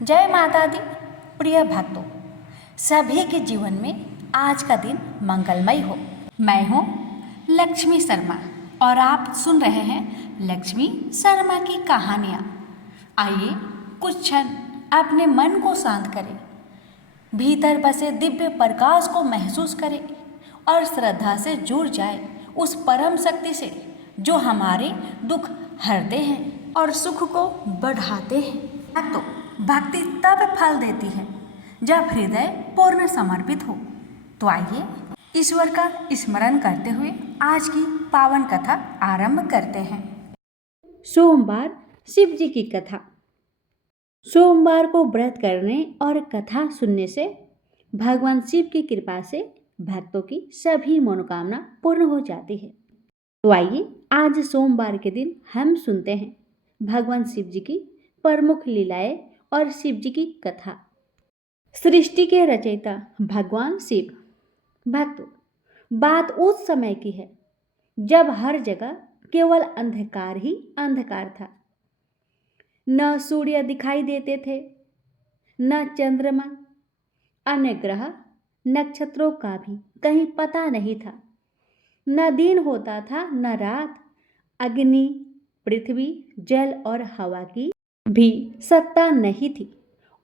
जय माता दी। प्रिय भक्तों, सभी के जीवन में आज का दिन मंगलमय हो। मैं हूँ लक्ष्मी शर्मा और आप सुन रहे हैं लक्ष्मी शर्मा की कहानियाँ। आइए कुछ क्षण अपने मन को शांत करें, भीतर बसे दिव्य प्रकाश को महसूस करें और श्रद्धा से जुड़ जाए उस परम शक्ति से जो हमारे दुख हरते हैं और सुख को बढ़ाते हैं। तो भक्ति तब फल देती है जब हृदय पूर्ण समर्पित हो। तो आइए ईश्वर का स्मरण करते हुए आज की पावन कथा आरंभ करते हैं। सोमवार शिव जी की कथा। सोमवार को व्रत करने और कथा सुनने से भगवान शिव की कृपा से भक्तों की सभी मनोकामना पूर्ण हो जाती है। तो आइए आज सोमवार के दिन हम सुनते हैं भगवान शिव जी की प्रमुख लीलाएं और शिव जी की कथा। सृष्टि के रचयिता भगवान शिव। भक्तों, बात उस समय की है जब हर जगह केवल अंधकार ही अंधकार था। न सूर्य दिखाई देते थे, न चंद्रमा, अन्य ग्रह नक्षत्रों का भी कहीं पता नहीं था। न दिन होता था न रात। अग्नि, पृथ्वी, जल और हवा की भी सत्ता नहीं थी।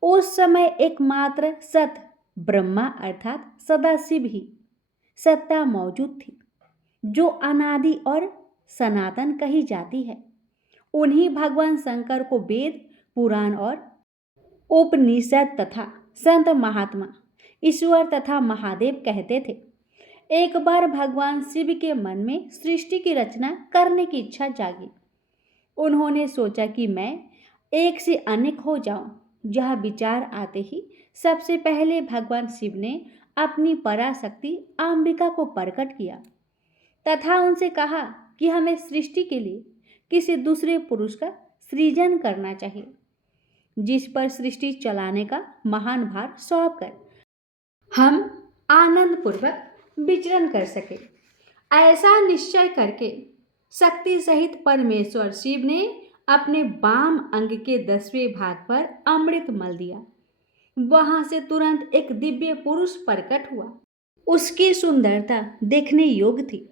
उस समय एकमात्र सत ब्रह्मा अर्थात सदाशिव ही सत्ता मौजूद थी, जो अनादि और सनातन कही जाती है। उन्हीं भगवान शंकर को वेद, पुराण और उपनिषद तथा संत महात्मा ईश्वर तथा महादेव कहते थे। एक बार भगवान शिव के मन में सृष्टि की रचना करने की इच्छा जागी। उन्होंने सोचा कि मैं एक से अनेक हो जाऊं। यह विचार आते ही सबसे पहले भगवान शिव ने अपनी पराशक्ति अंबिका को प्रकट किया तथा उनसे कहा कि हमें सृष्टि के लिए किसी दूसरे पुरुष का सृजन करना चाहिए, जिस पर सृष्टि चलाने का महान भार सौंप कर हम आनंद पूर्वक विचरण कर सके। ऐसा निश्चय करके शक्ति सहित परमेश्वर शिव ने अपने वाम अंग के 10वें भाग पर अमृत मल दिया। वहां से तुरंत एक दिव्य पुरुष प्रकट हुआ। उसकी सुंदरता देखने योग्य थी।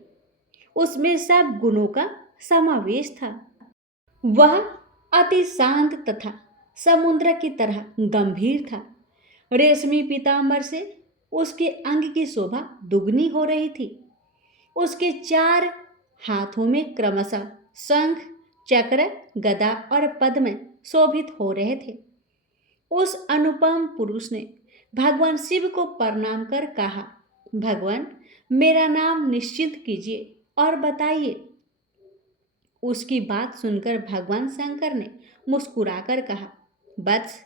उसमें सब गुणों का समावेश था। वह अति शांत तथा समुद्र की तरह गंभीर था। रेशमी पीतांबर से उसके अंग की शोभा दुगनी हो रही थी। उसके 4 हाथों में क्रमशः शंख, चक्र, गदा और पद्म शोभित हो रहे थे। उस अनुपम पुरुष ने भगवान शिव को प्रणाम कर कहा, भगवान, मेरा नाम निश्चित कीजिए और बताइए। उसकी बात सुनकर भगवान शंकर ने मुस्कुराकर कहा, वत्स,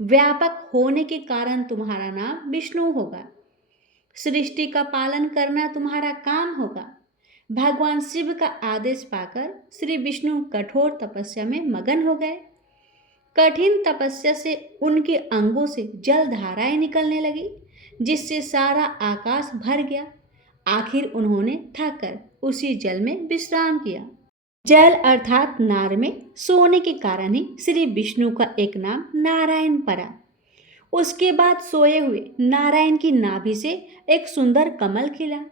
व्यापक होने के कारण तुम्हारा नाम विष्णु होगा। सृष्टि का पालन करना तुम्हारा काम होगा। भगवान शिव का आदेश पाकर श्री विष्णु कठोर तपस्या में मगन हो गए। कठिन तपस्या से उनके अंगों से जल धाराएं निकलने लगी, जिससे सारा आकाश भर गया। आखिर उन्होंने थक कर उसी जल में विश्राम किया। जल अर्थात नार में सोने के कारण ही श्री विष्णु का एक नाम नारायण पड़ा। उसके बाद सोए हुए नारायण की नाभि से एक सुंदर कमल खिला।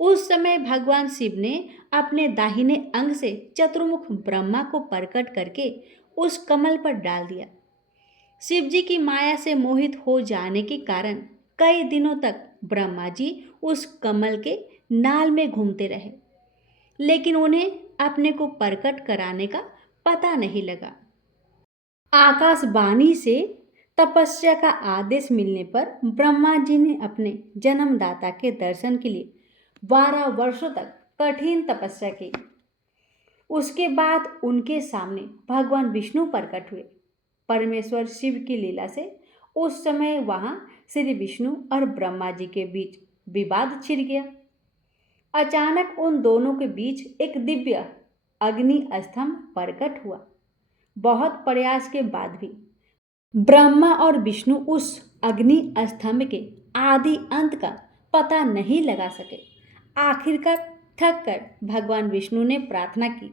उस समय भगवान शिव ने अपने दाहिने अंग से चतुर्मुख ब्रह्मा को प्रकट करके उस कमल पर डाल दिया। शिव जी की माया से मोहित हो जाने के कारण कई दिनों तक ब्रह्मा जी उस कमल के नाल में घूमते रहे, लेकिन उन्हें अपने को प्रकट कराने का पता नहीं लगा। आकाशवाणी से तपस्या का आदेश मिलने पर ब्रह्मा जी ने अपने जन्मदाता के दर्शन के लिए 12 वर्षों तक कठिन तपस्या की। उसके बाद उनके सामने भगवान विष्णु प्रकट हुए। परमेश्वर शिव की लीला से उस समय वहां श्री विष्णु और ब्रह्मा जी के बीच विवाद छिड़ गया। अचानक उन दोनों के बीच एक दिव्य अग्नि स्तंभ प्रकट हुआ। बहुत प्रयास के बाद भी ब्रह्मा और विष्णु उस अग्नि स्तंभ के आदि अंत का पता नहीं लगा सके। आखिरकार थक कर भगवान विष्णु ने प्रार्थना की,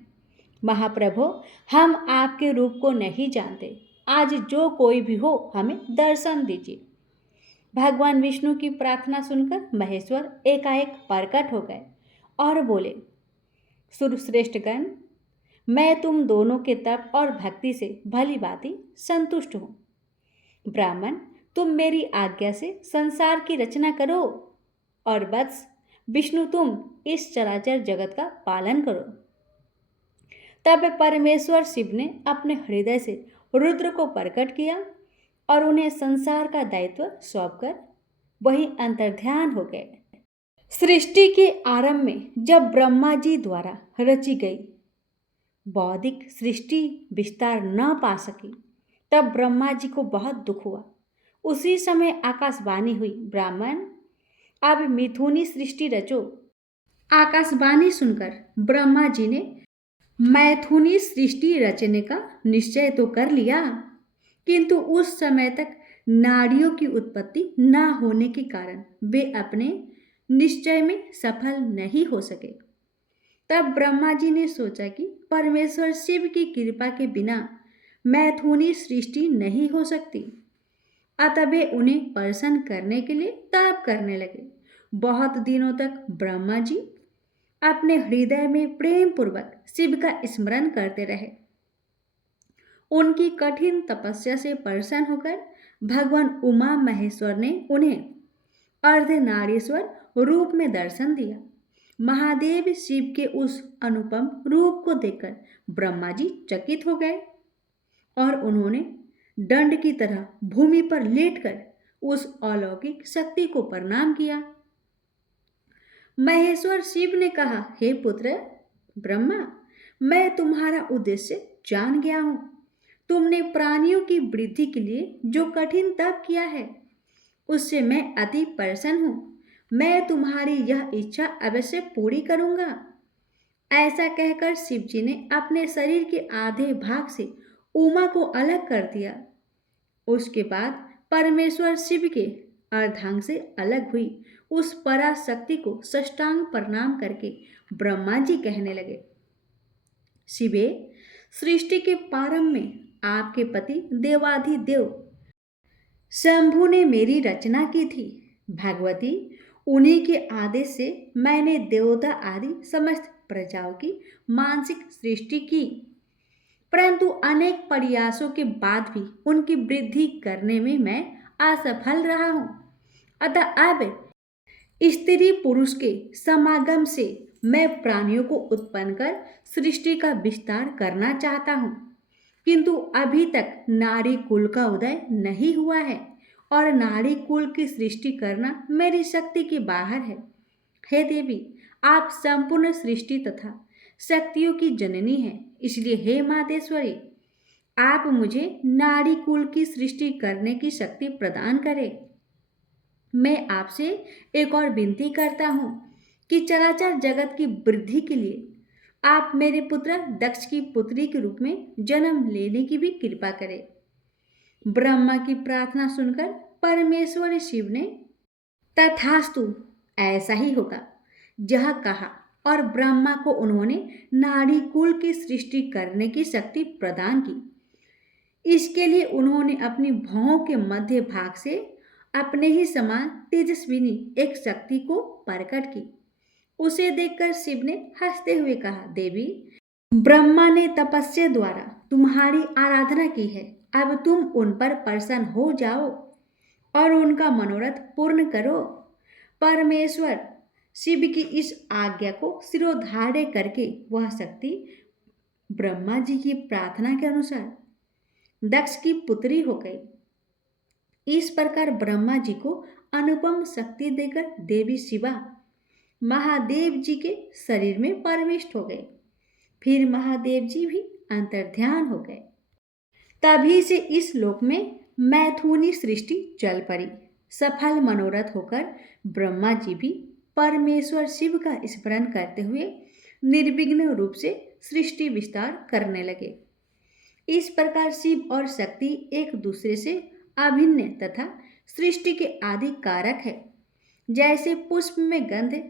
महाप्रभु, हम आपके रूप को नहीं जानते, आज जो कोई भी हो हमें दर्शन दीजिए। भगवान विष्णु की प्रार्थना सुनकर महेश्वर एकाएक प्रकट हो गए और बोले, सुरश्रेष्ठगण, मैं तुम दोनों के तप और भक्ति से भली भांति संतुष्ट हूँ। ब्राह्मण, तुम मेरी आज्ञा से संसार की रचना करो और वत्स विष्णु तुम इस चराचर जगत का पालन करो। तब परमेश्वर शिव ने अपने हृदय से रुद्र को प्रकट किया और उन्हें संसार का दायित्व सौंपकर वही अंतर्ध्यान हो गए। सृष्टि के आरंभ में जब ब्रह्मा जी द्वारा रची गई बौद्धिक सृष्टि विस्तार न पा सकी, तब ब्रह्मा जी को बहुत दुख हुआ। उसी समय आकाशवाणी हुई, ब्राह्मण अब मिथुनी सृष्टि रचो। आकाशवाणी सुनकर ब्रह्मा जी ने मैथुनी सृष्टि रचने का निश्चय तो कर लिया, किंतु उस समय तक नारियों की उत्पत्ति न होने के कारण वे अपने निश्चय में सफल नहीं हो सके। तब ब्रह्मा जी ने सोचा कि परमेश्वर शिव की कृपा के बिना मैथुनी सृष्टि नहीं हो सकती, अतः वे उन्हें प्रसन्न करने के लिए तप करने लगे। बहुत दिनों तक ब्रह्मा जी अपने हृदय में प्रेम पूर्वक शिव का स्मरण करते रहे। उनकी कठिन तपस्या से प्रसन्न होकर भगवान उमा महेश्वर ने उन्हें अर्धनारीश्वर रूप में दर्शन दिया। महादेव शिव के उस अनुपम रूप को देखकर ब्रह्मा जी चकित हो गए और उन्होंने दंड की तरह भूमि पर लेटकर उस अलौकिक शक्ति को प्रणाम किया। महेश्वर शिव ने कहा, हे पुत्र ब्रह्मा, मैं तुम्हारा उद्देश्य जान गया हूं। तुमने प्राणियों की वृद्धि के लिए जो कठिन तप किया है उससे मैं अति प्रसन्न हूं। मैं तुम्हारी यह इच्छा अवश्य पूरी करूंगा। ऐसा कहकर शिव जी ने अपने शरीर के आधे भाग से उमा को अलग कर दिया। उसके बाद परमेश्वर शिव के अर्धांग से अलग हुई उस पराशक्ति को साष्टांग प्रणाम करके ब्रह्मा जी कहने लगे, शिवे, सृष्टि के प्रारंभ में आपके पति देवाधिदेव शंभु ने मेरी रचना की थी। भगवती, उन्हीं के आदेश से मैंने देवता आदि समस्त प्रजाओं की मानसिक सृष्टि की, परंतु अनेक प्रयासों के बाद भी उनकी वृद्धि करने में मैं असफल रहा हूँ। अतः अब स्त्री पुरुष के समागम से मैं प्राणियों को उत्पन्न कर सृष्टि का विस्तार करना चाहता हूँ, किंतु अभी तक नारी कुल का उदय नहीं हुआ है और नारी कुल की सृष्टि करना मेरी शक्ति के बाहर है। हे देवी, आप संपूर्ण सृष्टि तथा शक्तियों की जननी हैं, इसलिए हे मातेश्वरी, आप मुझे नारी कुल की सृष्टि करने की शक्ति प्रदान करें। मैं आपसे एक और विनती करता हूँ कि चराचर जगत की वृद्धि के लिए आप मेरे पुत्र दक्ष की पुत्री के रूप में जन्म लेने की भी कृपा करें। ब्रह्मा की प्रार्थना सुनकर परमेश्वर शिव ने तथास्तु, ऐसा ही होगा, यह कहा और ब्रह्मा को उन्होंने नारी कुल की सृष्टि करने की शक्ति प्रदान की। इसके लिए उन्होंने अपनी भौं के मध्य भाग से अपने ही समान तेजस्विनी एक शक्ति को प्रकट की। उसे देखकर शिव ने हंसते हुए कहा, देवी, ब्रह्मा ने तपस्या द्वारा तुम्हारी आराधना की है, अब तुम उन पर प्रसन्न हो जाओ और उनका मनोरथ पूर्ण करो। परमेश्वर शिव की इस आज्ञा को शिरोधार्य करके वह शक्ति ब्रह्मा जी की प्रार्थना के अनुसार दक्ष की पुत्री हो गई। इस प्रकार ब्रह्मा जी को अनुपम शक्ति देकर देवी शिवा महादेव जी के शरीर में प्रविष्ट हो गए। फिर महादेव जी भी अंतर्ध्यान हो गए। तभी से इस लोक में मैथुनी सृष्टि चल पड़ी। सफल मनोरथ होकर ब्रह्मा जी भी परमेश्वर शिव का स्मरण करते हुए निर्विघ्न रूप से सृष्टि विस्तार करने लगे। इस प्रकार शिव और शक्ति एक दूसरे से अभिन्न तथा सृष्टि के आदि कारक है। जैसे पुष्प में गंध,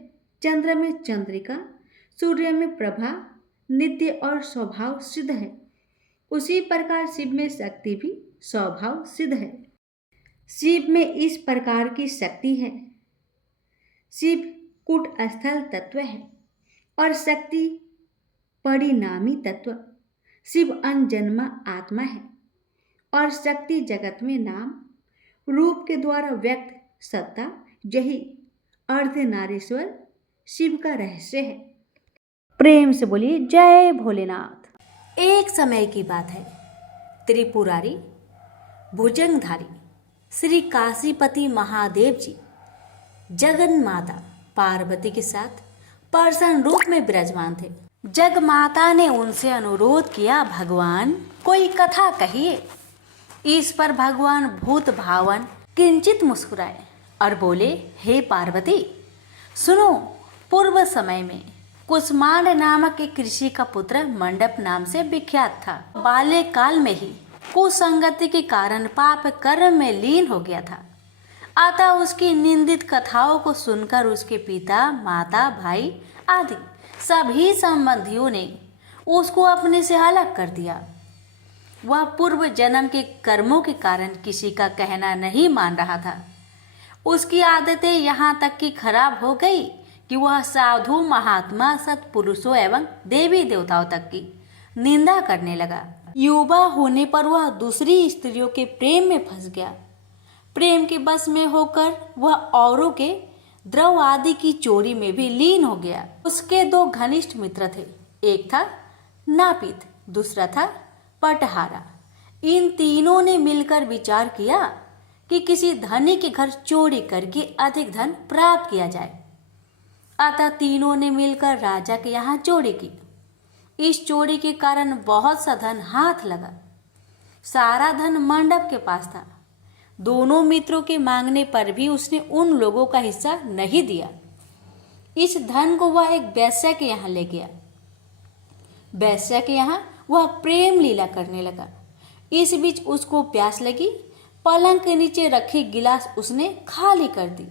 चंद्र में चंद्रिका, सूर्य में प्रभा नित्य और स्वभाव सिद्ध है, उसी प्रकार शिव में शक्ति भी स्वभाव सिद्ध है। शिव में इस प्रकार की शक्ति है। शिव कूट स्थल तत्व है और शक्ति परिणामी तत्व। शिव अनजन्मा आत्मा है और शक्ति जगत में नाम रूप के द्वारा व्यक्त सत्ता। यही अर्धनारीश्वर शिव का रहस्य है। प्रेम से बोलिए जय भोलेनाथ। एक समय की बात है, त्रिपुरारी भुजंगधारी श्री काशीपति महादेव जी जगन माता पार्वती के साथ पर्सन रूप में विराजमान थे। जग माता ने उनसे अनुरोध किया, भगवान कोई कथा कहिए। इस पर भगवान भूत भावन किंचित मुस्कुराए और बोले, हे पार्वती सुनो, पूर्व समय में कुसमांड नामक एक ऋषि का पुत्र मंडप नाम से विख्यात था। बाल्यकाल में ही कुसंगति के कारण पाप कर्म में लीन हो गया था। अतः उसकी निंदित कथाओं को सुनकर उसके पिता, माता, भाई आदि सभी संबंधियों ने उसको अपने से अलग कर दिया। वह पूर्व जन्म के कर्मों के कारण किसी का कहना नहीं मान रहा था। उसकी आदतें यहाँ तक कि खराब हो गई कि वह साधु, महात्मा, सत्पुरुषों एवं देवी देवताओं तक की निंदा करने लगा। युवा होने पर वह दूसरी स्त्रियों के प्रेम में फंस गया। प्रेम के बस में होकर वह औरों के द्रव आदि की चोरी में भी लीन हो गया। उसके दो घनिष्ठ मित्र थे, एक था नापित, दूसरा था पटहारा। इन तीनों ने मिलकर विचार किया कि किसी धनी के घर चोरी करके अधिक धन प्राप्त किया जाए। अतः तीनों ने मिलकर राजा के यहाँ चोरी की। इस चोरी के कारण बहुत सा धन हाथ लगा। सारा धन मंडप के पास था। दोनों मित्रों के मांगने पर भी उसने उन लोगों का हिस्सा नहीं दिया। इस धन को वह एक वैश्या के यहाँ ले गया। वैश्या के यहाँ वह प्रेम लीला करने लगा। इस बीच उसको प्यास लगी। पलंग के नीचे रखी गिलास उसने खाली कर दी।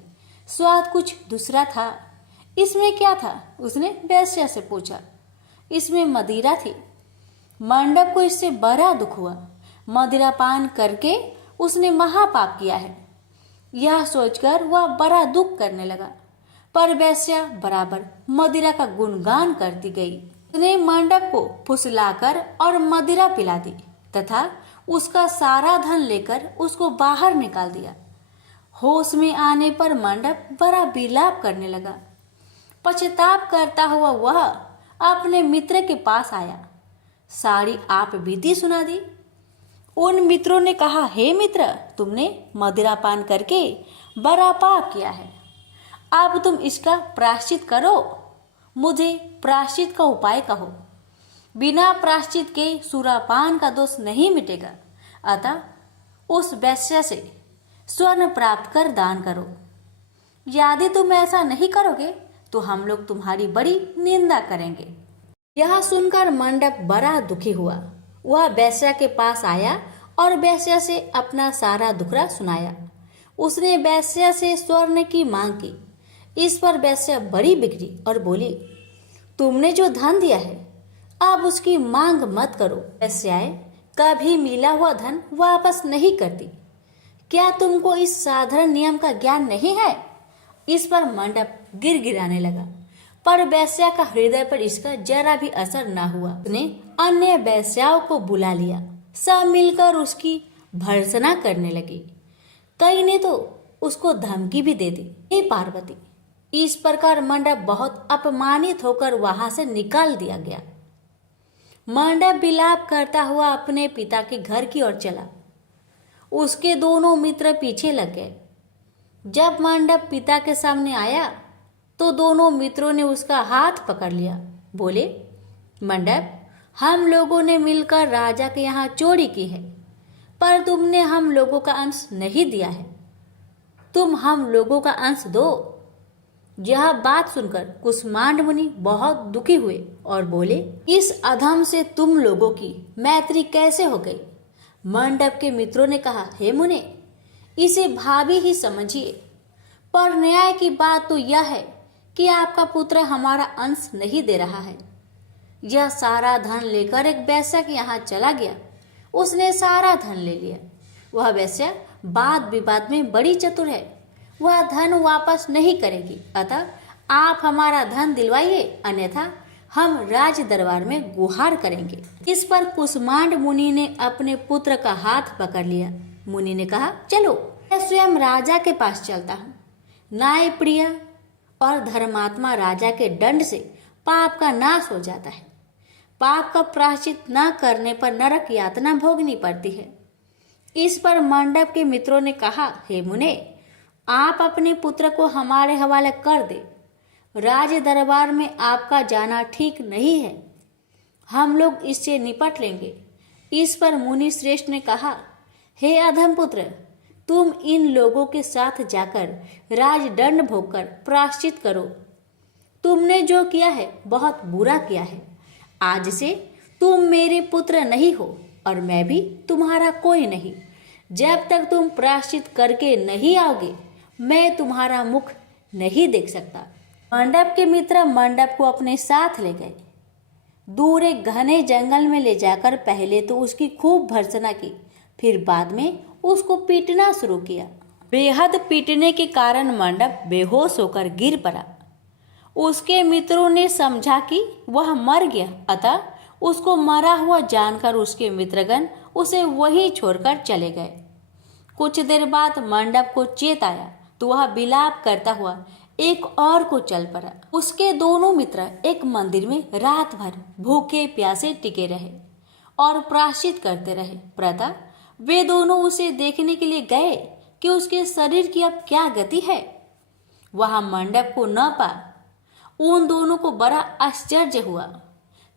स्वाद कुछ दूसरा था। इसमें क्या था? उसने वैश्या से पूछा। इसमें मदिरा थी। मंडप को इससे बड़ा दुख हुआ। मदिरा पान करके उसने महापाप किया है, यह सोचकर वह बड़ा दुख करने लगा। पर वैश्या बराबर मदिरा का गुणगान करती गई। उसने मंडप को फुसलाकर और मदिरा पिला दी तथा उसका सारा धन लेकर उसको बाहर निकाल दिया। होश में आने पर मंडप बड़ा विलाप करने लगा। पश्चाताप करता हुआ वह अपने मित्र के पास आया। सारी आप बीती सुना दी। उन मित्रों ने कहा, हे मित्र, तुमने मदिरा पान करके बड़ा पाप किया है। अब तुम इसका प्रायश्चित करो। मुझे प्रायश्चित का उपाय कहो। बिना प्रायश्चित के सुरापान का दोष नहीं मिटेगा। अतः उस वैश्या से स्वर्ण प्राप्त कर दान करो। यदि तुम ऐसा नहीं करोगे तो हम लोग तुम्हारी बड़ी निंदा करेंगे। यह सुनकर मंडप बड़ा दुखी हुआ। वह वैश्या के पास आया और वैश्या से अपना सारा दुखड़ा सुनाया। उसने वैश्या से स्वर्ण की मांग की। इस पर वैश्या बड़ी बिगड़ी और बोली, तुमने जो धन दिया है अब उसकी मांग मत करो। वैश्याएं कभी मिला हुआ धन वापस नहीं करती। क्या तुमको इस साधारण नियम का ज्ञान नहीं है? इस पर मंडप गिड़गिड़ाने लगा, पर वैश्या का हृदय पर इसका जरा भी असर न हुआ। उसने अन्य वैश्याओं को बुला लिया। सब मिलकर उसकी भर्त्सना करने लगी। कई ने तो उसको धमकी भी दे दी। हे पार्वती, इस प्रकार मंडप बहुत अपमानित होकर वहां से निकाल दिया गया। मंडप विलाप करता हुआ अपने पिता के घर की ओर चला। उसके दोनों मित्र पीछे लग गए। जब मंडप पिता के सामने आया तो दोनों मित्रों ने उसका हाथ पकड़ लिया। बोले, मंडप, हम लोगों ने मिलकर राजा के यहाँ चोरी की है, पर तुमने हम लोगों का अंश नहीं दिया है। तुम हम लोगों का अंश दो। यह बात सुनकर कुसमांड मुनि बहुत दुखी हुए और बोले, इस अधम से तुम लोगों की मैत्री कैसे हो गई? मंडप के मित्रों ने कहा, हे मुने, इसे भाभी ही समझिए, पर न्याय की बात तो यह है कि आपका पुत्र हमारा अंश नहीं दे रहा है। यह सारा धन लेकर एक वैश्या के यहाँ चला गया उसने सारा धन ले लिया। वह वैश्या वाद विवाद में बड़ी चतुर है, वह धन वापस नहीं करेगी, अतः आप हमारा धन दिलवाइए, अन्यथा हम राज दरबार में गुहार करेंगे। इस पर कुसुमांड मुनि ने अपने पुत्र का हाथ पकड़ लिया। मुनि ने कहा, चलो मैं स्वयं राजा के पास चलता हूँ। न्याय प्रिय और धर्मात्मा राजा के दंड से पाप का नाश हो जाता है। पाप का प्रायश्चित न करने पर नरक यातना भोगनी पड़ती है। इस पर मंडप के मित्रों ने कहा, हे मुने, आप अपने पुत्र को हमारे हवाले कर दे। राज दरबार में आपका जाना ठीक नहीं है, हम लोग इससे निपट लेंगे। इस पर मुनि श्रेष्ठ ने कहा, हे अधम पुत्र, तुम इन लोगों के साथ जाकर राजदंड भोगकर प्रायश्चित करो। तुमने जो किया है बहुत बुरा किया है। आज से तुम मेरे पुत्र नहीं हो और मैं भी तुम्हारा कोई नहीं। जब तक तुम प्रायश्चित करके नहीं आओगे, मैं तुम्हारा मुख नहीं देख सकता। मंडप के मित्र मंडप को अपने साथ ले गए। दूर एक घने जंगल में ले जाकर पहले तो उसकी खूब भर्त्सना की, फिर बाद में उसको पीटना शुरू किया। बेहद पीटने के कारण मंडप बेहोश होकर गिर पड़ा। उसके मित्रों ने समझा कि वह मर गया, अतः उसको मरा हुआ जानकर उसके मित्रगण उसे वहीं छोड़कर चले गए। कुछ देर बाद मंडप को चेत आया तो वह विलाप करता हुआ एक और को चल पड़ा। उसके दोनों मित्र एक मंदिर में रात भर भूखे प्यासे टिके रहे और प्रायश्चित करते रहे। प्रातः वे दोनों उसे देखने के लिए गए कि उसके शरीर की अब क्या गति है। वहां मंडप को न पा उन दोनों को बड़ा आश्चर्य हुआ।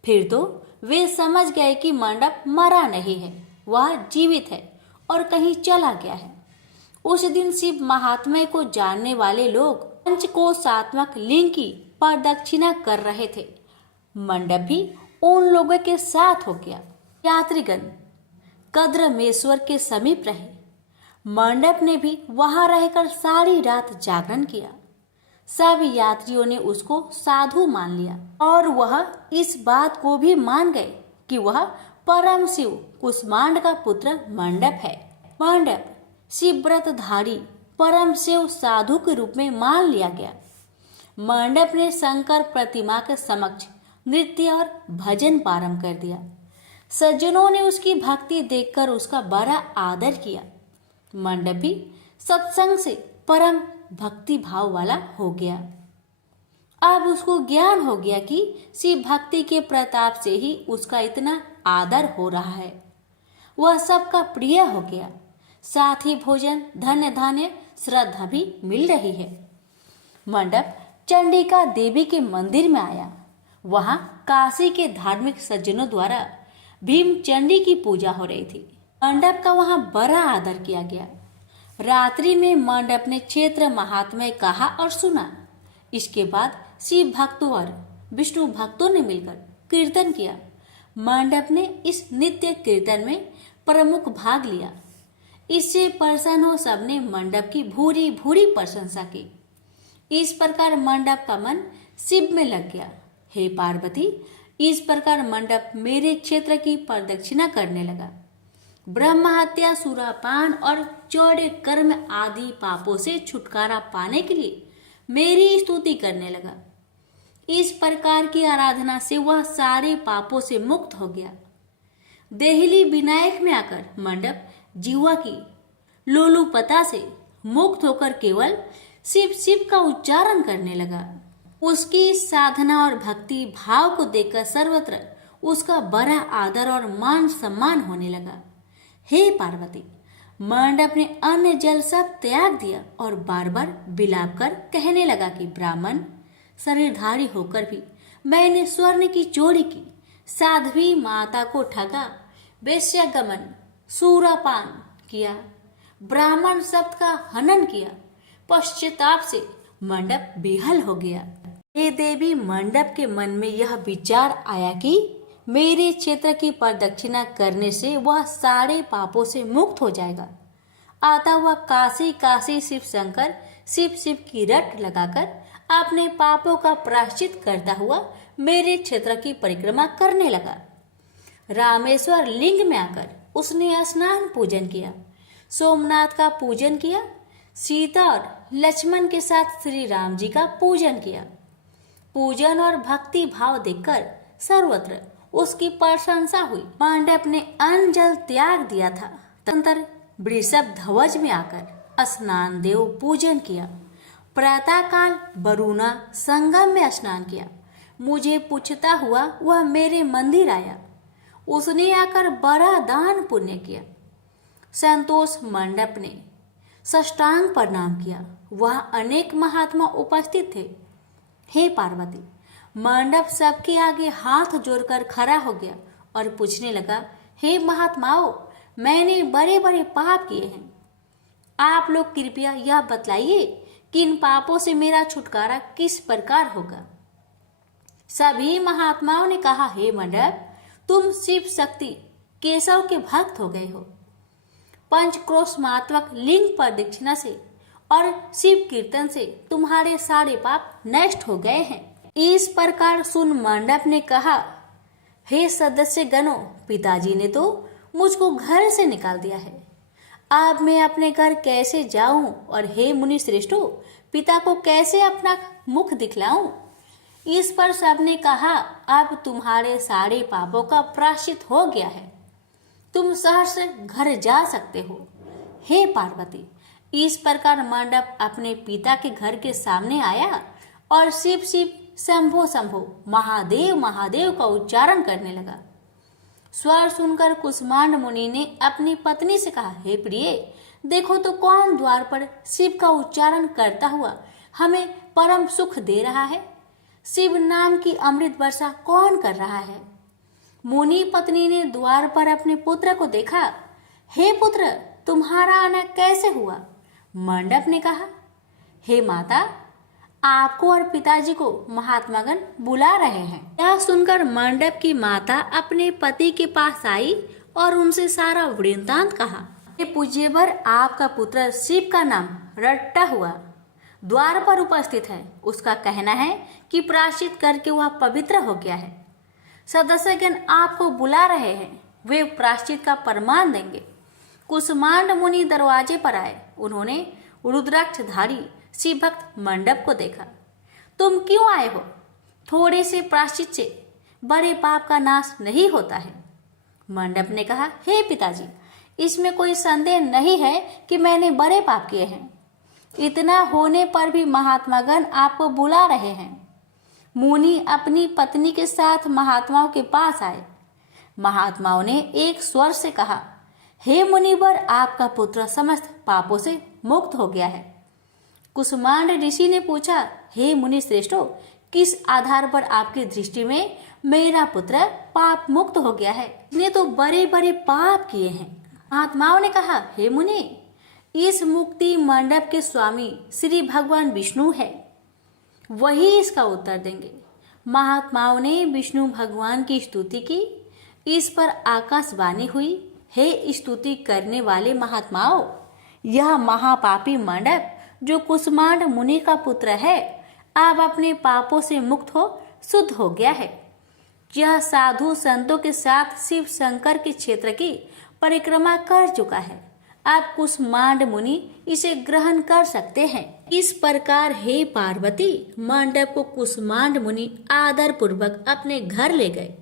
फिर तो वे समझ गए कि मंडप मरा नहीं है, वह जीवित है और कहीं चला गया है। उस दिन शिव महात्म्य को जानने वाले लोग पंचकोशात्मक लिंग की प्रदक्षिणा कर रहे थे। मंडप भी उन लोगों के साथ हो गया। यात्रीगण कद्रमेश्वर के समीप रहे। मंडप ने भी वहां रहकर सारी रात जागरण किया। सब यात्रियों ने उसको साधु मान लिया और वह इस बात को भी मान गए कि वह परम शिव कुसुमांड का पुत्र मंडप है। मंडप शिवव्रतधारी परम शिव साधु के रूप में मान लिया गया। मंडप ने शंकर प्रतिमा के समक्ष नृत्य और भजन प्रारंभ कर दिया। सज्जनों ने उसकी भक्ति देखकर उसका बड़ा आदर किया। मंडप भी सत्संग से परम भक्ति भाव वाला हो गया। अब उसको ज्ञान हो गया कि शिव भक्ति के प्रताप से ही उसका इतना आदर हो रहा है। वह सबका प्रिय हो गया, साथ ही भोजन धन्य धान्य श्रद्धा भी मिल रही है। मंडप चंडिका देवी के मंदिर में आया। वहां काशी के धार्मिक सज्जनों द्वारा भीम चंडी की पूजा हो रही थी। मंडप का वहां बड़ा आदर किया गया। रात्रि में मंडप ने क्षेत्र महात्म्य कहा और सुना। इसके बाद शिव भक्तों और विष्णु भक्तों ने मिलकर कीर्तन किया। मंडप ने इस नित्य कीर्तन में प्रमुख भाग लिया। इससे प्रसन्न हो सबने मंडप की भूरी भूरी प्रशंसा की। इस प्रकार मंडप का मन शिव में लग गया। हे पार्वती, इस प्रकार मंडप मेरे क्षेत्र की प्रदक्षिणा करने लगा। ब्रह्म हत्या, सुरापान और चौड़े कर्म आदि पापों से छुटकारा पाने के लिए मेरी स्तुति करने लगा। इस प्रकार की आराधना से वह सारे पापों से मुक्त हो गया। देहली विनायक में आकर मंडप जीवा की लोलुपता से मुक्त होकर केवल शिव शिव का उच्चारण करने लगा। उसकी साधना और भक्ति भाव को देखकर सर्वत्र उसका बड़ा आदर और मान सम्मान होने लगा। हे पार्वती, मंडप ने अन्न जल सब त्याग दिया और बार बार विलाप कर कहने लगा कि ब्राह्मण शरीरधारी होकर भी मैंने स्वर्ण की चोरी की, साध्वी माता को ठगा, वेश्यागमन, सूरापान किया, ब्राह्मण शब्द का हनन किया। पश्चाताप से मंडप बेहाल हो गया। हे देवी, मंडप के मन में यह विचार आया कि मेरे क्षेत्र की प्रदक्षिणा करने से वह सारे पापों से मुक्त हो जाएगा। अतः वह काशी काशी शिव शंकर शिव शिव की रट लगाकर अपने पापों का प्रायश्चित करता हुआ मेरे क्षेत्र की परिक्रमा करने लगा। रामेश्वर लिंग में आकर उसने स्नान पूजन किया, सोमनाथ का पूजन किया, सीता और लक्ष्मण के साथ श्री राम जी का पूजन किया। पूजन और भक्ति भाव देखकर सर्वत्र उसकी प्रशंसा हुई। पांडव ने अन्न जल त्याग दिया था। तदनंतर वृषभ ध्वज में आकर स्नान देव पूजन किया। प्रातः काल वरुणा संगम में स्नान किया। मुझे पूछता हुआ वह मेरे मंदिर आया। उसने आकर बड़ा दान पुण्य किया। संतोष मंडप ने साष्टांग प्रणाम किया। वह अनेक महात्मा उपस्थित थे। हे पार्वती, मंडप सबके आगे हाथ जोड़कर खड़ा हो गया और पूछने लगा, हे महात्माओं, मैंने बड़े बड़े पाप किए हैं। आप लोग कृपया यह बतलाइए कि इन पापों से मेरा छुटकारा किस प्रकार होगा। सभी महात्माओं ने कहा, हे मंडप, तुम शिव शक्ति केशव के भक्त हो गए हो। पंचक्रोशमात्मक लिंग प्रदक्षिणा से और शिव कीर्तन से तुम्हारे सारे पाप नष्ट हो गए हैं। इस प्रकार सुन मंडप ने कहा, हे सदस्य गणों, पिताजी ने तो मुझको घर से निकाल दिया है। अब मैं अपने घर कैसे जाऊं और हे मुनि श्रेष्ठों, पिता को कैसे अपना मुख दिखलाऊं। इस पर सबने कहा, अब तुम्हारे सारे पापों का प्रायश्चित हो गया है, तुम सहर्ष घर जा सकते हो। हे पार्वती, इस प्रकार मंडप अपने पिता के घर के सामने आया और शिव शिव शंभो शंभो महादेव महादेव का उच्चारण करने लगा। स्वर सुनकर कुष्मांड मुनि ने अपनी पत्नी से कहा, हे प्रिय, देखो तो कौन द्वार पर शिव का उच्चारण करता हुआ हमें परम सुख दे रहा है। शिव नाम की अमृत वर्षा कौन कर रहा है। मुनि पत्नी ने द्वार पर अपने पुत्र को देखा। हे पुत्र, तुम्हारा आना कैसे हुआ। मंडप ने कहा, हे माता, आपको और पिताजी को महात्मागण बुला रहे हैं। यह सुनकर मंडप की माता अपने पति के पास आई और उनसे सारा वृत्तांत कहा। हे पूज्यवर, आपका पुत्र शिव का नाम रट्टा हुआ द्वार पर उपस्थित है। उसका कहना है कि प्रायश्चित करके वह पवित्र हो गया है। सदस्यगण आपको बुला रहे हैं, वे प्रायश्चित का प्रमाण देंगे। कुष्मांड मुनि दरवाजे पर आए। उन्होंने रुद्राक्षधारी शिव भक्त मंडप को देखा। तुम क्यों आए हो। थोड़े से प्रायश्चित से बड़े पाप का नाश नहीं होता है। मंडप ने कहा, हे पिताजी, इसमें कोई संदेह नहीं है कि मैंने बड़े पाप किए हैं। इतना होने पर भी महात्मागण आपको बुला रहे हैं। मुनि अपनी पत्नी के साथ महात्माओं के पास आए। महात्माओं ने एक स्वर से कहा, हे मुनिवर, आपका पुत्र समस्त पापों से मुक्त हो गया है। कुष्मांड ऋषि ने पूछा, हे मुनि श्रेष्ठों, किस आधार पर आपकी दृष्टि में मेरा पुत्र पाप मुक्त हो गया है। इसने तो बड़े बड़े पाप किए हैं। महात्माओं ने कहा, हे मुनि, इस मुक्ति मंडप के स्वामी श्री भगवान विष्णु है, वही इसका उत्तर देंगे। महात्माओं ने विष्णु भगवान की स्तुति की। इस पर आकाशवाणी हुई, हे स्तुति करने वाले महात्माओं, यह महापापी मंडप जो कुष्मांड मुनि का पुत्र है, अब अपने पापों से मुक्त हो शुद्ध हो गया है। यह साधु संतों के साथ शिव शंकर के क्षेत्र की परिक्रमा कर चुका है। अब कुष्मांड मुनि इसे ग्रहण कर सकते हैं। इस प्रकार हे पार्वती, मंडप को कुष्मांड मुनि आदर पूर्वक अपने घर ले गए।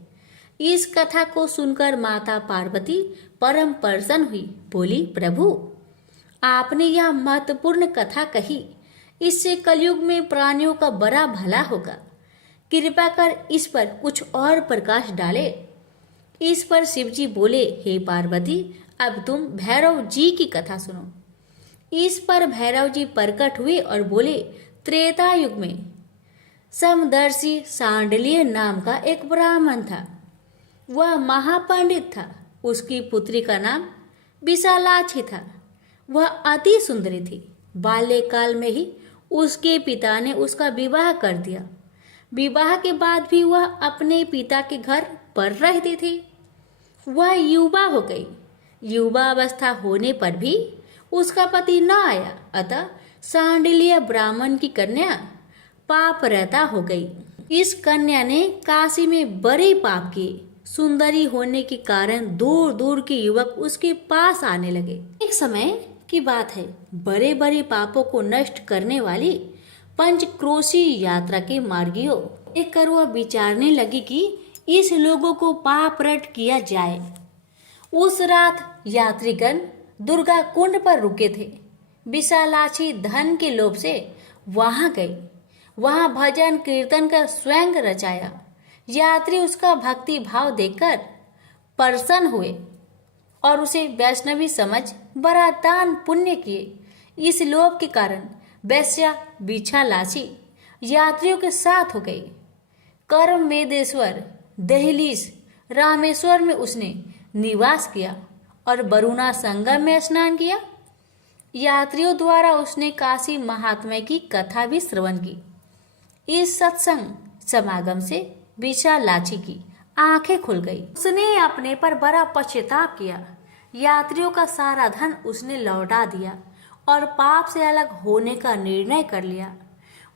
इस कथा को सुनकर माता पार्वती परम प्रसन्न हुई। बोली, प्रभु, आपने यह महत्वपूर्ण कथा कही, इससे कलयुग में प्राणियों का बड़ा भला होगा। कृपा कर इस पर कुछ और प्रकाश डाले। इस पर शिवजी बोले, हे पार्वती, अब तुम भैरव जी की कथा सुनो। इस पर भैरव जी प्रकट हुए और बोले, त्रेता युग में समदर्शी सांडल्य नाम का एक ब्राह्मण था। वह महापंडित था। उसकी पुत्री का नाम विशालाक्षी था। वह अति सुंदरी थी। बाल्यकाल में ही उसके पिता ने उसका विवाह कर दिया। विवाह के बाद भी वह अपने पिता के घर पर रहती थी। वह युवा हो गई। युवा अवस्था होने पर भी उसका पति न आया, अतः सांडिल्य ब्राह्मण की कन्या पाप रहता हो गई। इस कन्या ने काशी में बड़े पाप किए। सुंदरी होने के कारण दूर दूर के युवक उसके पास आने लगे। एक समय की बात है, बड़े बड़े पापों को नष्ट करने वाली पंचक्रोशी यात्रा के मार्गियों देखकर वह विचारने लगी कि इस लोगों को पाप रट किया जाए। उस रात यात्रीगण दुर्गा कुंड पर रुके थे। विशालाक्षी धन के लोभ से वहां गई, वहां भजन कीर्तन कर स्वयं रचाया। यात्री उसका भक्ति भाव देखकर प्रसन्न हुए और उसे वैष्णवी समझ बड़ा दान पुण्य किए। इस लोभ के कारण वैश्या विशालाक्षी यात्रियों के साथ हो गई। कर्म मेदेश्वर दहलीज रामेश्वर में उसने निवास किया और वरुणा संगम में स्नान किया। यात्रियों द्वारा उसने काशी महात्म्य की कथा भी श्रवण की। इस सत्संग समागम से विशालाक्षी की आंखें खुल गई। उसने अपने पर बड़ा पश्चाताप किया। यात्रियों का सारा धन उसने लौटा दिया और पाप से अलग होने का निर्णय कर लिया।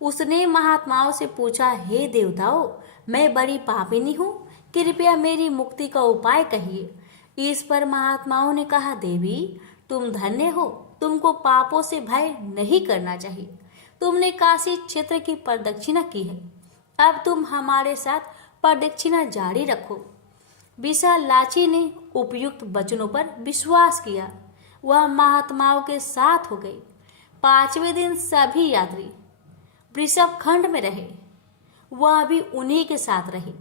उसने महात्माओं से पूछा, हे देवताओं, मैं बड़ी पापिनी हूँ, कृपया मेरी मुक्ति का उपाय कहिए। इस पर महात्माओं ने कहा, देवी तुम धन्य हो, तुमको पापों से भय नहीं करना चाहिए। तुमने काशी क्षेत्र की प्रदक्षिणा की है, अब तुम हमारे साथ प्रदक्षिणा जारी रखो। विशालाक्षी ने उपयुक्त वचनों पर विश्वास किया। वह महात्माओं के साथ हो गई। 5वें दिन सभी यात्री वृषभ खंड में रहे, वह भी उन्हीं के साथ रहे।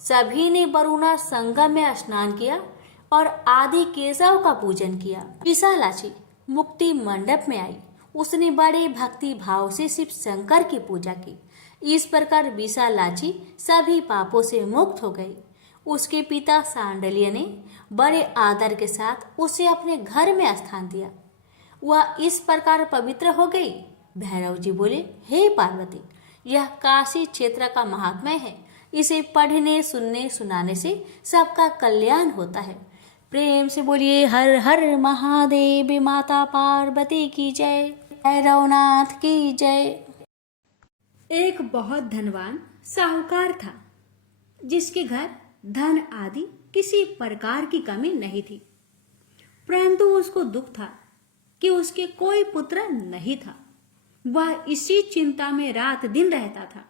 सभी ने वरुणा संगम में स्नान किया और आदि केशव का पूजन किया। विशालाक्षी मुक्ति मंडप में आई। उसने बड़े भक्ति भाव से शिव शंकर की पूजा की। इस प्रकार विशालाक्षी सभी पापों से मुक्त हो गई। उसके पिता सांडल्य ने बड़े आदर के साथ उसे अपने घर में स्थान दिया। वह इस प्रकार पवित्र हो गई। भैरव जी बोले, हे पार्वती, यह काशी क्षेत्र का महात्म्य है। इसे पढ़ने सुनने सुनाने से सबका कल्याण होता है। प्रेम से बोलिए हर हर महादेव, माता पार्वती की जय, भैरवनाथ की जय। एक बहुत धनवान साहूकार था, जिसके घर धन आदि किसी प्रकार की कमी नहीं थी, परंतु उसको दुख था कि उसके कोई पुत्र नहीं था। वह इसी चिंता में रात दिन रहता था।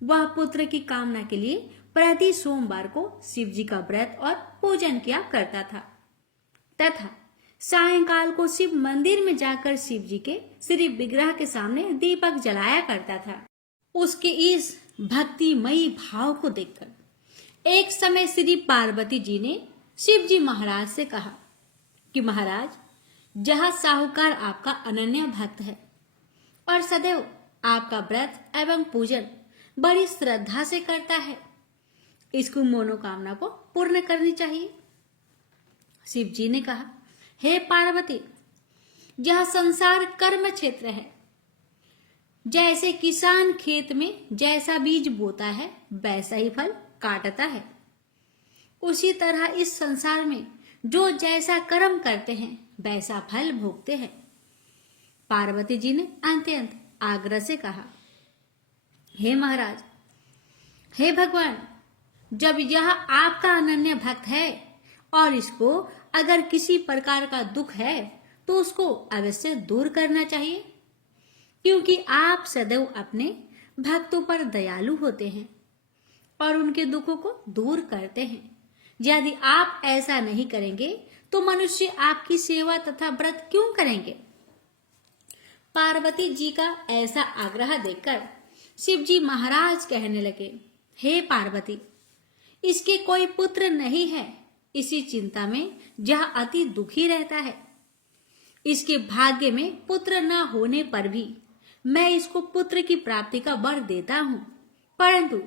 वह पुत्र की कामना के लिए प्रति सोमवार को शिव जी का व्रत और पूजन किया करता था तथा सायंकाल को शिव मंदिर में जाकर शिव जी के श्री विग्रह के सामने दीपक जलाया करता था। उसके इस भक्तिमयी भाव को देखकर एक समय श्री पार्वती जी ने शिव जी महाराज से कहा कि महाराज, जहाँ साहूकार आपका अनन्य भक्त है और सदैव आपका व्रत एवं पूजन बड़ी श्रद्धा से करता है, इसको मनोकामना को पूर्ण करनी चाहिए। शिव जी ने कहा, हे पार्वती, यह संसार कर्म क्षेत्र है। जैसे किसान खेत में जैसा बीज बोता है वैसा ही फल काटता है, उसी तरह इस संसार में जो जैसा कर्म करते हैं वैसा फल भोगते हैं। पार्वती जी ने अत्यंत आग्रह से कहा, हे महाराज, हे भगवान, जब यह आपका अनन्य भक्त है और इसको अगर किसी प्रकार का दुख है तो उसको अवश्य दूर करना चाहिए, क्योंकि आप सदैव अपने भक्तों पर दयालु होते हैं और उनके दुखों को दूर करते हैं। यदि आप ऐसा नहीं करेंगे तो मनुष्य आपकी सेवा तथा व्रत क्यों करेंगे? पार्वती जी का ऐसा आग्रह देखकर शिव जी महाराज कहने लगे, हे पार्वती, इसके कोई पुत्र नहीं है। इसी चिंता में यह अति दुखी रहता है। इसके भाग्य में पुत्र न होने पर भी मैं इसको पुत्र की प्राप्ति का वर देता हूँ, परंतु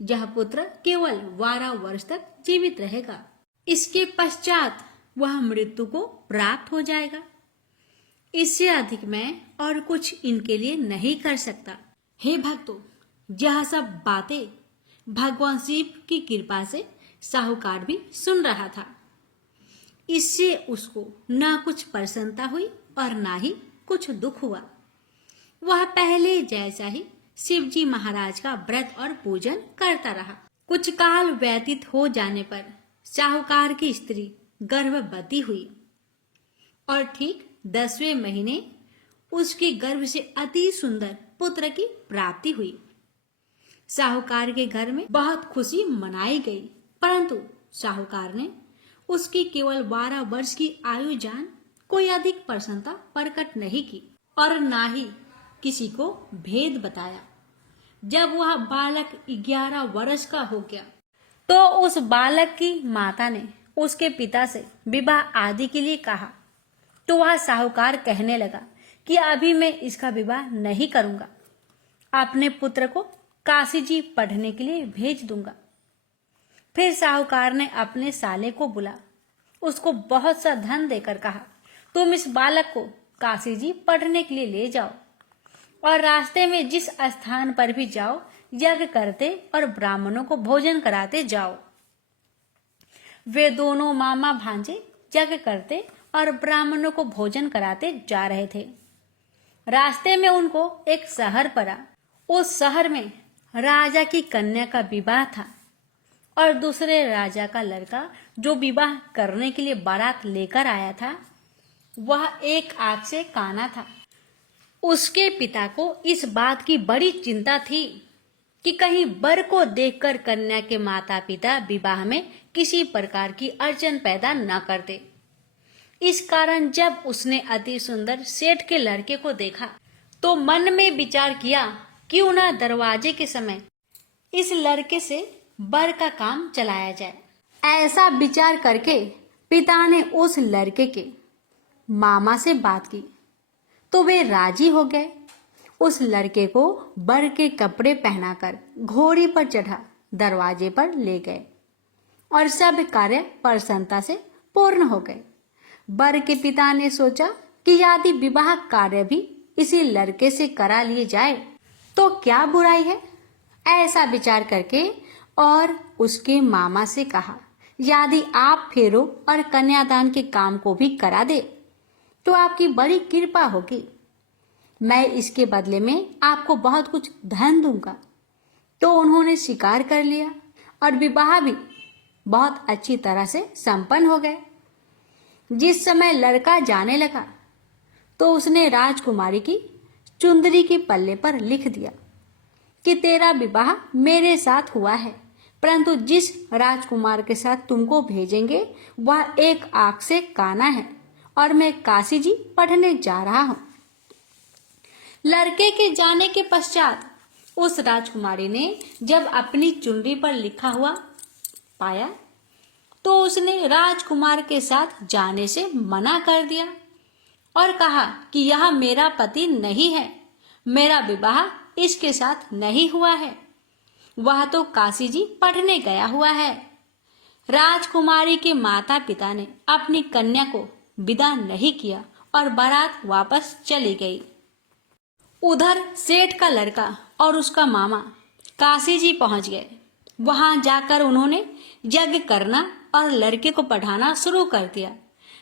यह पुत्र केवल 12 वर्ष तक जीवित रहेगा। इसके पश्चात वह मृत्यु को प्राप्त हो जाएगा। इससे अधिक मैं और कुछ इनके लिए नहीं कर सकता। हे भक्तों, यह सब बातें भगवान शिव की कृपा से साहूकार भी सुन रहा था। इससे उसको ना कुछ प्रसन्नता हुई और ना ही कुछ दुख हुआ। वह पहले जैसा ही शिव जी महाराज का व्रत और पूजन करता रहा। कुछ काल व्यतीत हो जाने पर साहूकार की स्त्री गर्भवती हुई और ठीक 10वें महीने उसके गर्भ से अति सुंदर पुत्र की प्राप्ति हुई। साहूकार के घर में बहुत खुशी मनाई गई, परंतु साहूकार ने उसकी केवल 12 वर्ष की आयु जान कोई अधिक प्रसन्नता प्रकट नहीं की और ना ही किसी को भेद बताया। जब वह बालक 11 वर्ष का हो गया तो उस बालक की माता ने उसके पिता से विवाह आदि के लिए कहा, तो वह साहूकार कहने लगा कि अभी मैं इसका विवाह नहीं करूंगा, अपने पुत्र को काशी जी पढ़ने के लिए भेज दूंगा। फिर साहूकार ने अपने साले को बुला उसको बहुत सा धन देकर कहा, तुम इस बालक को काशी जी पढ़ने के लिए ले जाओ और रास्ते में जिस स्थान पर भी जाओ यज्ञ करते और ब्राह्मणों को भोजन कराते जाओ। वे दोनों मामा भांजे यज्ञ करते और ब्राह्मणों को भोजन कराते जा रहे थे। रास्ते में उनको एक शहर पड़ा। उस शहर में राजा की कन्या का विवाह था और दूसरे राजा का लड़का जो विवाह करने के लिए बारात लेकर आया था वह एक आंख से काना था। उसके पिता को इस बात की बड़ी चिंता थी कि कहीं वर को देखकर कन्या के माता पिता विवाह में किसी प्रकार की अड़चन पैदा न करते। इस कारण जब उसने अति सुंदर सेठ के लड़के को देखा तो मन में विचार किया क्यों ना दरवाजे के समय इस लड़के से वर का काम चलाया जाए। ऐसा विचार करके पिता ने उस लड़के के मामा से बात की तो वे राजी हो गए। उस लड़के को वर के कपड़े पहनाकर घोड़ी पर चढ़ा दरवाजे पर ले गए और सब कार्य प्रसन्नता से पूर्ण हो गए। वर के पिता ने सोचा कि यदि विवाह कार्य भी इसी लड़के से करा लिए जाए तो क्या बुराई है। ऐसा विचार करके और उसके मामा से कहा, यदि आप फेरो और कन्यादान के काम को भी करा दे तो आपकी बड़ी कृपा होगी। मैं इसके बदले में आपको बहुत कुछ धन दूंगा। तो उन्होंने स्वीकार कर लिया और विवाह भी बहुत अच्छी तरह से संपन्न हो गए। जिस समय लड़का जाने लगा तो उसने राजकुमारी की चुंदरी के पल्ले पर लिख दिया कि तेरा विवाह मेरे साथ हुआ है, परंतु जिस राजकुमार के साथ तुमको भेजेंगे वह एक आंख से काना है और मैं काशी जी पढ़ने जा रहा हूं। लड़के के जाने के पश्चात उस राजकुमारी ने जब अपनी चुनरी पर लिखा हुआ पाया तो उसने राजकुमार के साथ जाने से मना कर दिया और कहा कि यह मेरा पति नहीं है, मेरा विवाह इसके साथ नहीं हुआ है, वह तो काशी जी पढ़ने गया हुआ है। राजकुमारी के माता पिता ने अपनी कन्या को विदा नहीं किया और बारात वापस चली गई। उधर सेठ का लड़का और उसका मामा काशी जी पहुंच गए। वहां जाकर उन्होंने यज्ञ करना और लड़के को पढ़ाना शुरू कर दिया।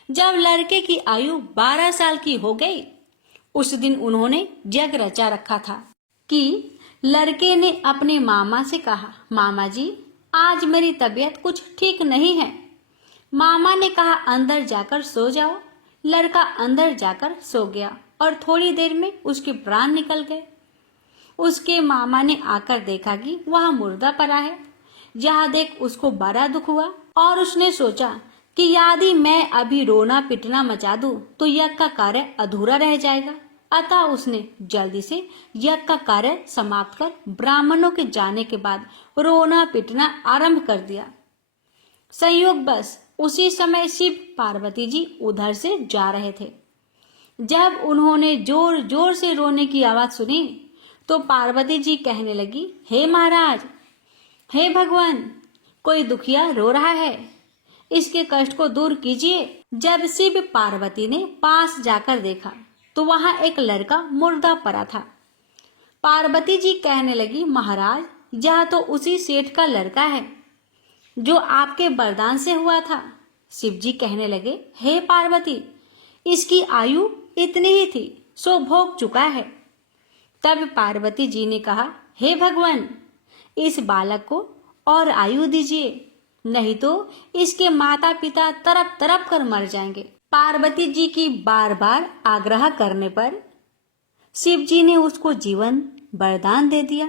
जब लड़के की आयु 12 साल की हो गई उस दिन उन्होंने यज्ञ रचा रखा था कि लड़के ने अपने मामा से कहा, मामा जी आज मेरी तबीयत कुछ ठीक नहीं है। मामा ने कहा अंदर जाकर सो जाओ। लड़का अंदर जाकर सो गया और थोड़ी देर में उसके प्राण निकल गए। उसके मामा ने आकर देखा कि वह मुर्दा पड़ा है। यह देख उसको बड़ा दुख हुआ और उसने सोचा कि यदि मैं अभी रोना पिटना मचा दूं तो यज्ञ का कार्य अधूरा रह जाएगा। अतः उसने जल्दी से यज्ञ का कार्य समाप्त कर ब्राह्मणों के जाने के बाद रोना पिटना आरंभ कर दिया। संयोग बस उसी समय शिव पार्वती जी उधर से जा रहे थे। जब उन्होंने जोर जोर से रोने की आवाज सुनी तो पार्वती जी कहने लगी, हे महाराज, हे भगवान, कोई दुखिया रो रहा है, इसके कष्ट को दूर कीजिए। जब शिव पार्वती ने पास जाकर देखा तो वहां एक लड़का मुर्दा पड़ा था। पार्वती जी कहने लगी, महाराज यह तो उसी सेठ का लड़का है जो आपके वरदान से हुआ था। शिव जी कहने लगे, हे पार्वती, इसकी आयु इतनी ही थी, सो भोग चुका है। तब पार्वती जी ने कहा, हे भगवान, इस बालक को और आयु दीजिए, नहीं तो इसके माता पिता तड़प तड़प कर मर जाएंगे। पार्वती जी की बार बार आग्रह करने पर शिव जी ने उसको जीवन वरदान दे दिया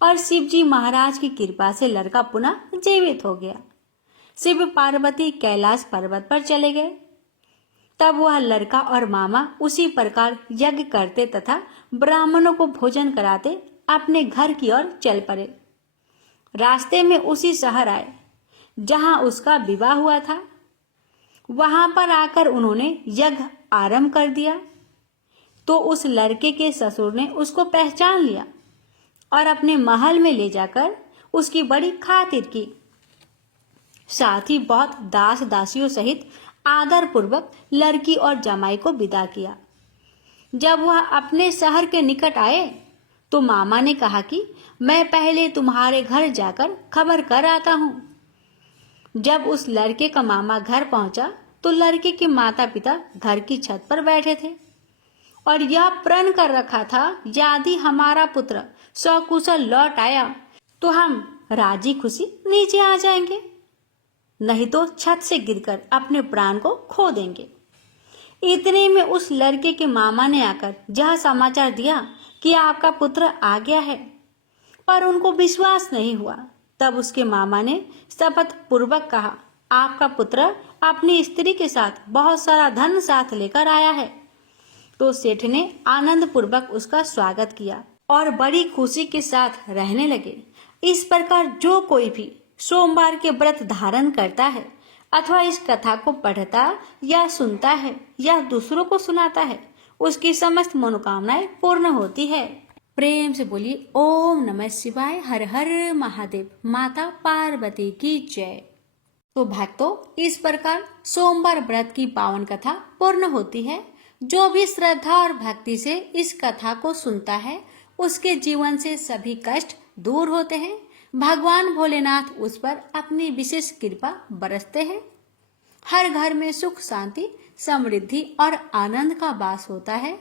और शिव जी महाराज की कृपा से लड़का पुनः जीवित हो गया। शिव पार्वती कैलाश पर्वत पर चले गए। तब वह लड़का और मामा उसी प्रकार यज्ञ करते तथा ब्राह्मणों को भोजन कराते अपने घर की ओर चल पड़े। रास्ते में उसी शहर आए जहां उसका विवाह हुआ था। वहां पर आकर उन्होंने यज्ञ आरंभ कर दिया तो उस लड़के के ससुर ने उसको पहचान लिया और अपने महल में ले जाकर उसकी बड़ी खातिर की। साथ ही बहुत दास दासियों सहित आदर पूर्वक लड़की और जमाई को विदा किया। जब वह अपने शहर के निकट आए तो मामा ने कहा कि मैं पहले तुम्हारे घर जाकर खबर कर आता हूँ। जब उस लड़के का मामा घर पहुंचा तो लड़के के माता पिता घर की छत पर बैठे थे और यह प्रण कर रखा था, यदि हमारा पुत्र सकुशल लौट आया तो हम राजी खुशी नीचे आ जाएंगे, नहीं तो छत से गिरकर अपने प्राण को खो देंगे। इतने में उस लड़के के मामा ने आकर यह समाचार दिया कि आपका पुत्र आ गया है, पर उनको विश्वास नहीं हुआ। तब उसके मामा ने शपथ पूर्वक कहा, आपका पुत्र अपनी स्त्री के साथ बहुत सारा धन साथ लेकर आया है। तो सेठ ने आनंद पूर्वक उसका स्वागत किया और बड़ी खुशी के साथ रहने लगे। इस प्रकार जो कोई भी सोमवार के व्रत धारण करता है अथवा इस कथा को पढ़ता या सुनता है या दूसरों को सुनाता है, उसकी समस्त मनोकामनाएं पूर्ण होती है। प्रेम से बोलिए ओम नमः शिवाय, हर हर महादेव, माता पार्वती की जय। तो भक्तों, इस प्रकार सोमवार व्रत की पावन कथा पूर्ण होती है। जो भी श्रद्धा और भक्ति से इस कथा को सुनता है उसके जीवन से सभी कष्ट दूर होते हैं। भगवान भोलेनाथ उस पर अपनी विशेष कृपा बरसते हैं। हर घर में सुख शांति समृद्धि और आनंद का वास होता है।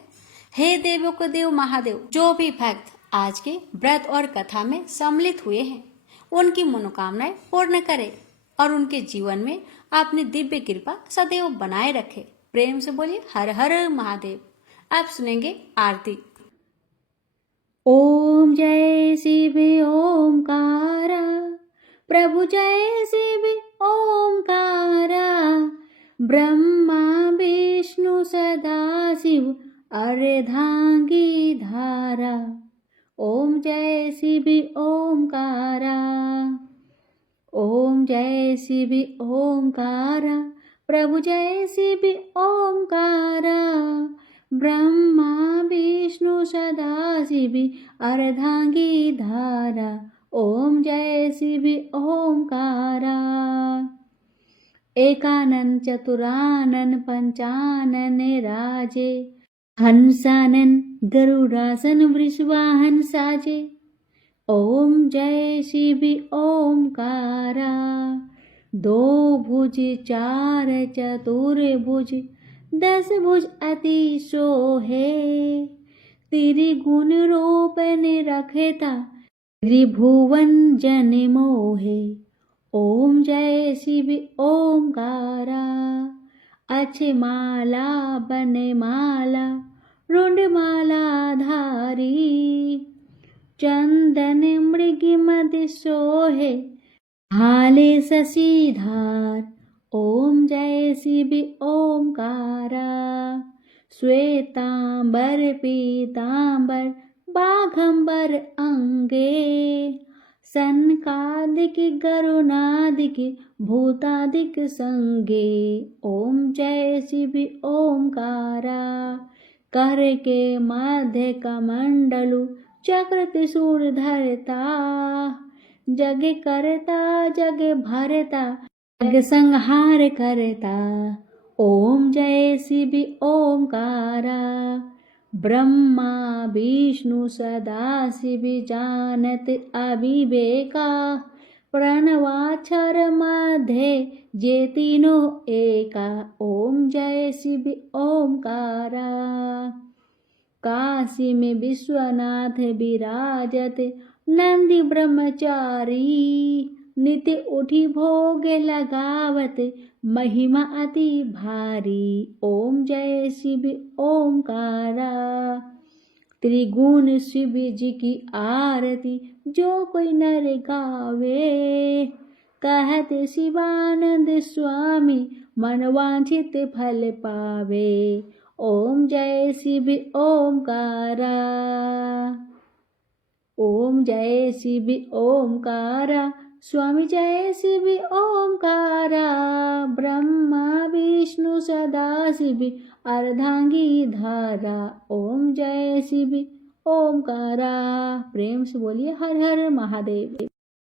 हे देवों के देव महादेव, जो भी भक्त आज के व्रत और कथा में सम्मिलित हुए हैं उनकी मनोकामनाएं पूर्ण करे और उनके जीवन में अपनी दिव्य कृपा सदैव बनाए रखे। प्रेम से बोलिए हर हर महादेव। अब सुनेंगे आरती। ओम जय शिव ओमकारा, प्रभु जय शिव ओमकारा, ब्रह्मा विष्णु सदा शिव अर्धांगी धारा। ओम जय शिव ओमकारा, ओम जय शिव ओमकारा, प्रभु जय शिव ओमकारा, ब्रह्मा विष्णु सदा शिव अर्धांगी धारा। ओम जय शिव ओमकारा। एकानन चतुरानन पंचानन राजे, हंसानन गरुड़ासन वृषवाहन साजे। ओम जय शिव ओमकारा। दो भुज चार चतुर्भुज, 10 भुज अति सोहे, त्रिगुण रूपन रखता त्रिभुवन जन मोहे। ओम जय शिव ओमकारा। अच्छे माला बन माला रुंड माला धारी, चंदन मृग मद सोहे हाले शशिधार। ओम जय शिव ओमकारा। श्वेतांबर पीतांबर बाघंबर अंगे, सनकादिक गरुणादिक भूतादिक संगे। ओम जय शिव ओमकारा। कर के मध्य कमंडलु चक्र त्रिशूल धरता, जग करता जग भरता जग संहार करता। ओम जय शिव ओमकारा। ब्रह्मा विष्णु सदा शिव जानत अविवेका, प्रणवाक्षर मध्य जे तीनों एका। ओम जय शिव ओमकारा। काशी में विश्वनाथ विराजत, नंदी ब्रह्मचारी नित्य उठी भोग लगावत महिमा अति भारी। ओम जय शिव ओमकारा। त्रिगुण शिव जी की आरती जो कोई नर गावे। कहते शिवानंद स्वामी मनवांछित फल पावे। ओम जय शिव ओमकारा। ओम जय शिव ओमकारा। स्वामी जय शिव ओमकारा। ब्रह्मा विष्णु सदा शिव अर्धांगी धारा। ओम जय शिव ओमकारा। प्रेम से बोलिए हर हर महादेव।